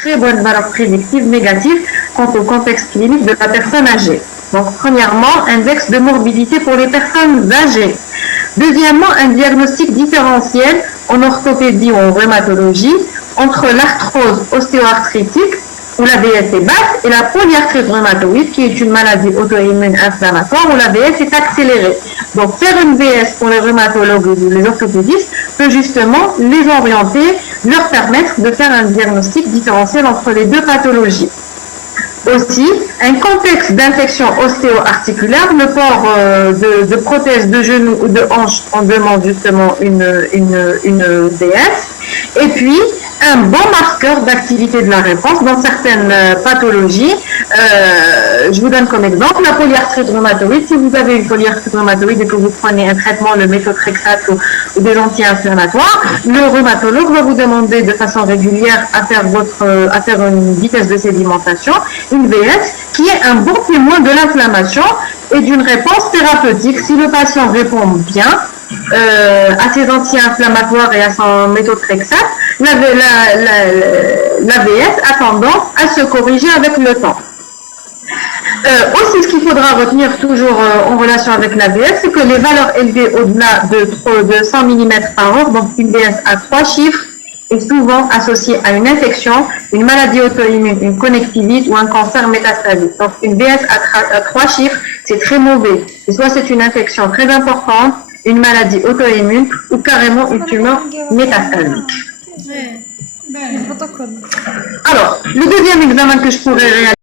très bonne valeur prédictive négative quant au contexte clinique de la personne âgée. Donc, premièrement, index de morbidité pour les personnes âgées. Deuxièmement, un diagnostic différentiel en orthopédie ou en rhumatologie entre l'arthrose ostéoarthritique, où la VS est basse, et la polyarthrite rhumatoïde, qui est une maladie auto-immune inflammatoire, où la VS est accélérée. Donc, faire une VS pour les rhumatologues ou les orthopédistes peut justement les orienter, leur permettre de faire un diagnostic différentiel entre les deux pathologies. Aussi, un contexte d'infection ostéo-articulaire, le port de prothèses de genoux ou de hanches, on demande justement une DS. Et puis, un bon marqueur d'activité de la réponse dans certaines pathologies. Je vous donne comme exemple la polyarthrite rhumatoïde. Si vous avez une polyarthrite rhumatoïde et que vous prenez un traitement, le méthotrexate ou des anti-inflammatoires, le rhumatologue va vous demander de façon régulière à faire une vitesse de sédimentation, une VS, qui est un bon témoin de l'inflammation et d'une réponse thérapeutique. Si le patient répond bien à ses anti-inflammatoires et à son méthotrexate, la VS a tendance à se corriger avec le temps. Aussi, ce qu'il faudra retenir toujours en relation avec la VS, c'est que les valeurs élevées au-delà de 100 mm par heure, donc une VS à 3 chiffres, est souvent associée à une infection, une maladie auto-immune, une connectivite ou un cancer métastasique. Donc une VS à 3 chiffres, c'est très mauvais. Et soit c'est une infection très importante, une maladie auto-immune ou carrément une tumeur métastasique. Alors, le deuxième examen que je pourrais réaliser,